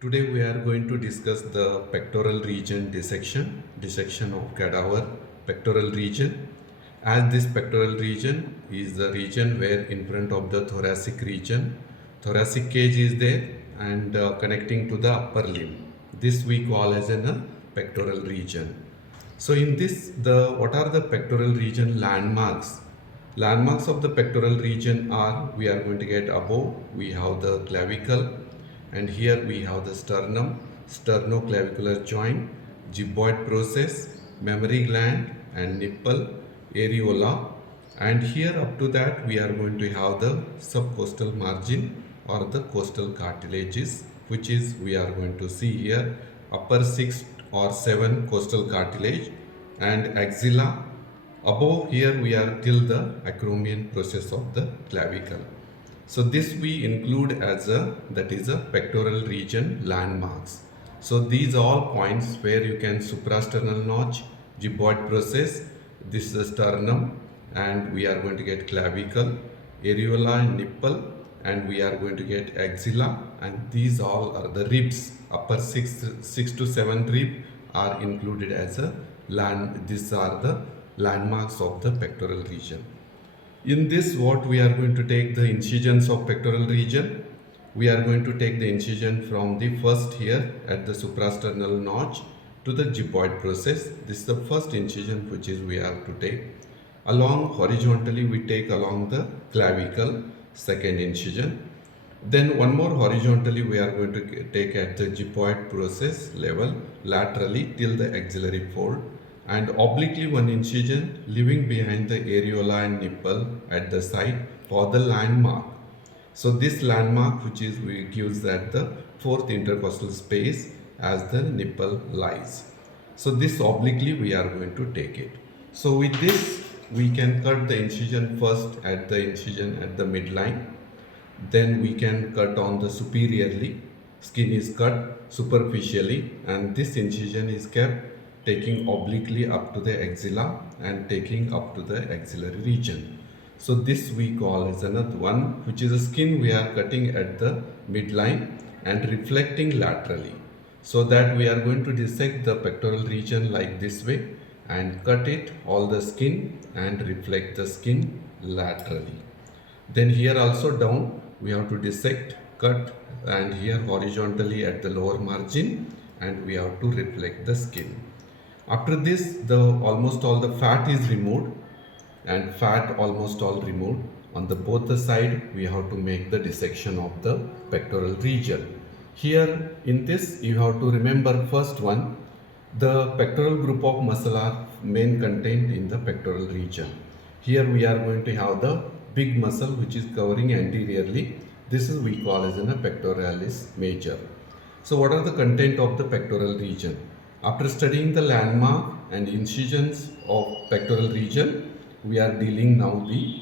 Today we are going to discuss the pectoral region dissection of cadaver pectoral region. As this pectoral region is the region where in front of the thoracic region, thoracic cage is there and connecting to the upper limb. This we call as a pectoral region. So in this, what are the pectoral region landmarks? Landmarks of the pectoral region are, we are going to get above, we have the clavicle, and here we have the sternum, sternoclavicular joint, gyphoid process, mammary gland and nipple, areola, and here up to that we are going to have the subcostal margin or the costal cartilages, which is we are going to see here upper 6 or 7 costal cartilage and axilla. Above here we are till the acromion process of the clavicle. So this we include as that is a pectoral region landmarks. So these all points where you can suprasternal notch, gyphoid process, this is the sternum and we are going to get clavicle, areola and nipple, and we are going to get axilla, and these all are the ribs. Upper 6 to 7 rib are included as a land. These are the landmarks of the pectoral region. In this, what we are going to take the incisions of pectoral region. We are going to take the incision from the first here at the suprasternal notch to the gyphoid process. This is the first incision which is we have to take. Along horizontally we take along the clavicle, second incision. Then one more horizontally we are going to take at the gyphoid process level laterally till the axillary fold, and obliquely one incision leaving behind the areola and nipple at the side for the landmark. So this landmark which is we gives that the fourth intercostal space as the nipple lies. So this obliquely we are going to take it. So with this we can cut the incision first at the incision at the midline. Then we can cut on the superiorly. Skin is cut superficially and this incision is kept taking obliquely up to the axilla and taking up to the axillary region. So this we call as another one, which is a skin we are cutting at the midline and reflecting laterally. So that we are going to dissect the pectoral region like this way and cut it all the skin and reflect the skin laterally. Then here also down we have to dissect, cut, and here horizontally at the lower margin, and we have to reflect the skin. After this, almost all the fat is removed, and fat almost all removed. On the both the side we have to make the dissection of the pectoral region. Here in this you have to remember first one, the pectoral group of muscle are main contained in the pectoral region. Here we are going to have the big muscle which is covering anteriorly. This is we call as a pectoralis major. So what are the content of the pectoral region? After studying the landmark and incisions of pectoral region, we are dealing now the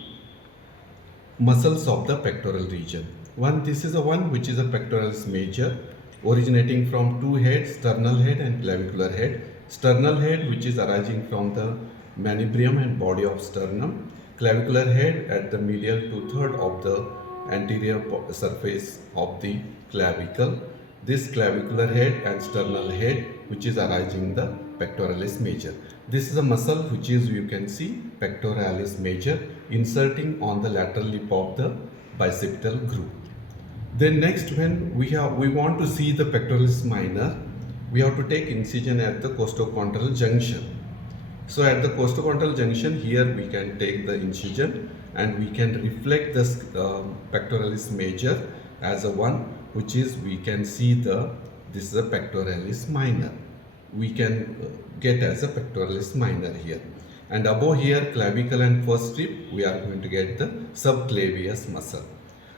muscles of the pectoral region. This is a one which is a pectoralis major, originating from two heads, sternal head and clavicular head. Sternal head which is arising from the manubrium and body of sternum. Clavicular head at the medial 2/3 of the anterior surface of the clavicle. This clavicular head and sternal head which is arising the pectoralis major. This is a muscle which is, you can see, pectoralis major inserting on the lateral lip of the bicipital groove. Then next, when we want to see the pectoralis minor, we have to take incision at the costochondral junction. So at the costochondral junction, here we can take the incision and we can reflect this pectoralis major as a one, which is we can see this is a pectoralis minor. We can get as a pectoralis minor here. And above here, clavicle and first rib, we are going to get the subclavious muscle.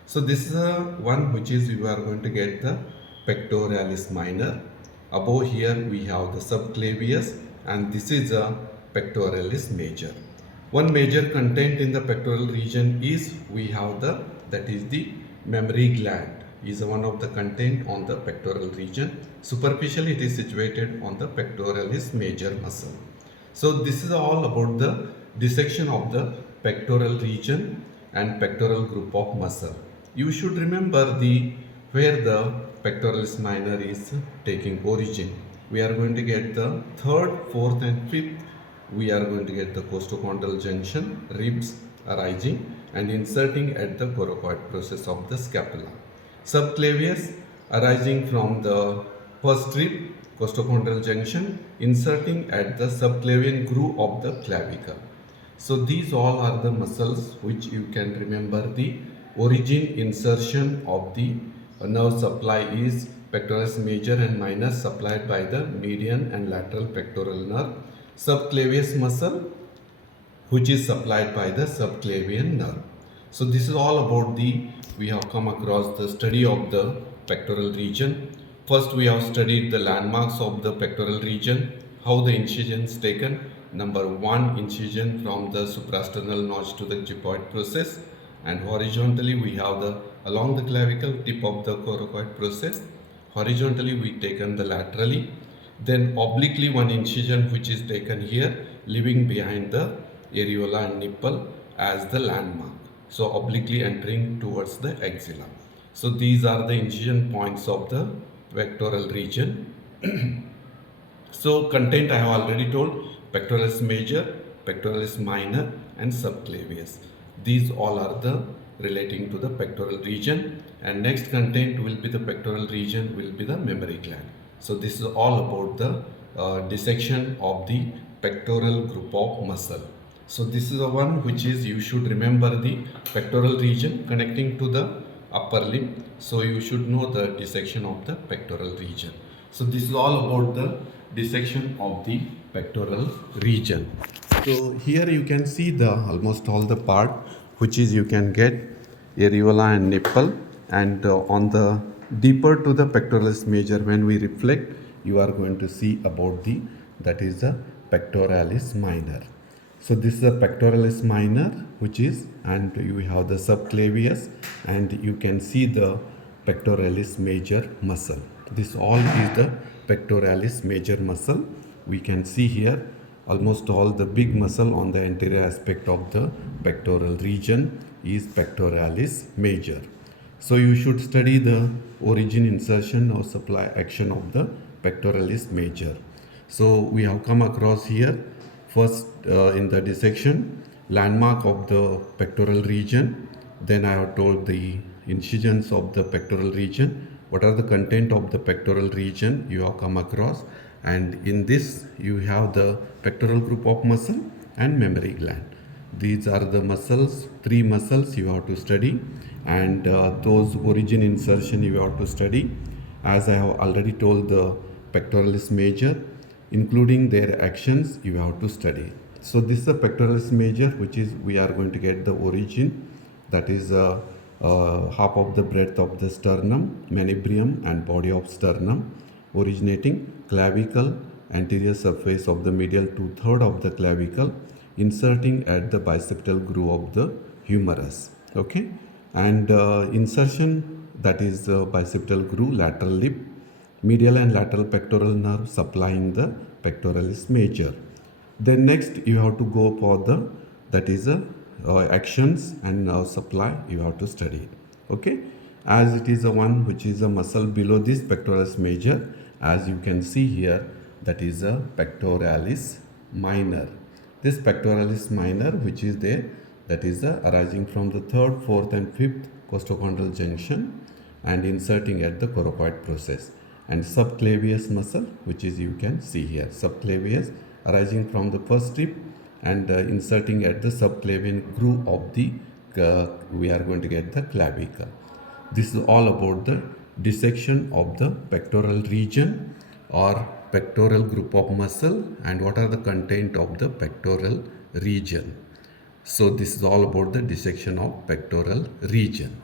So this is a one which is we are going to get the pectoralis minor. Above here we have the subclavius, and this is a pectoralis major. One major content in the pectoral region is we have that is the mammary gland is one of the content on the pectoral region. Superficially it is situated on the pectoralis major muscle. So this is all about the dissection of the pectoral region and pectoral group of muscle. You should remember where the pectoralis minor is taking origin. We are going to get the third, fourth and fifth. We are going to get the costochondral junction, ribs arising and inserting at the coracoid process of the scapula. Subclavious arising from the first rib, costochondral junction, inserting at the subclavian groove of the clavicle. So these all are the muscles which you can remember. The origin insertion of the nerve supply is pectoralis major and minor supplied by the median and lateral pectoral nerve. Subclavius muscle which is supplied by the subclavian nerve. So this is all about we have come across the study of the pectoral region. First we have studied the landmarks of the pectoral region, how the incisions taken. Number 1 incision from the suprasternal notch to the gypoid process, and horizontally we have the along the clavicle tip of the coracoid process. Horizontally we taken the laterally, then obliquely one incision which is taken here leaving behind the areola and nipple as the landmark. So obliquely entering towards the axilla. So these are the incision points of the pectoral region. So content I have already told: pectoralis major, pectoralis minor and subclavius. These all are the relating to the pectoral region, and next content will be the pectoral region will be the mammary gland. So this is all about the dissection of the pectoral group of muscle. So this is the one which is you should remember the pectoral region connecting to the upper limb. So you should know the dissection of the pectoral region. So this is all about the dissection of the pectoral region. So here you can see the almost all the part which is you can get areola and nipple, and on the deeper to the pectoralis major when we reflect you are going to see about the that is the pectoralis minor. So this is a pectoralis minor which is, and you have the subclavius and you can see the pectoralis major muscle. This all is the pectoralis major muscle. We can see here almost all the big muscle on the anterior aspect of the pectoral region is pectoralis major. So you should study the origin, insertion or supply action of the pectoralis major. So we have come across here first in the dissection landmark of the pectoral region. Then I have told the incisions of the pectoral region, what are the content of the pectoral region you have come across, and in this you have the pectoral group of muscle and mammary gland. These are the muscles, 3 muscles you have to study, and those origin, insertion you have to study. As I have already told, the pectoralis major including their actions you have to study. So this is a pectoralis major which is we are going to get the origin, that is half of the breadth of the sternum, manubrium and body of sternum, originating clavicle, anterior surface of the medial 2/3 of the clavicle, inserting at the bicipital groove of the humerus. Okay, and insertion, that is bicipital groove, lateral lip, medial and lateral pectoral nerve supplying the pectoralis major. Then next you have to go for the that is actions and supply you have to study. Okay, as it is a one which is a muscle below this pectoralis major, as you can see here, that is a pectoralis minor. This pectoralis minor which is there, that is arising from the 3rd, 4th and 5th costochondral junction and inserting at the coracoid process. And subclavius muscle which is you can see here, subclavius arising from the first rib and inserting at the subclavian groove of the we are going to get the clavicle. This is all about the dissection of the pectoral region or pectoral group of muscle and what are the content of the pectoral region. So this is all about the dissection of pectoral region.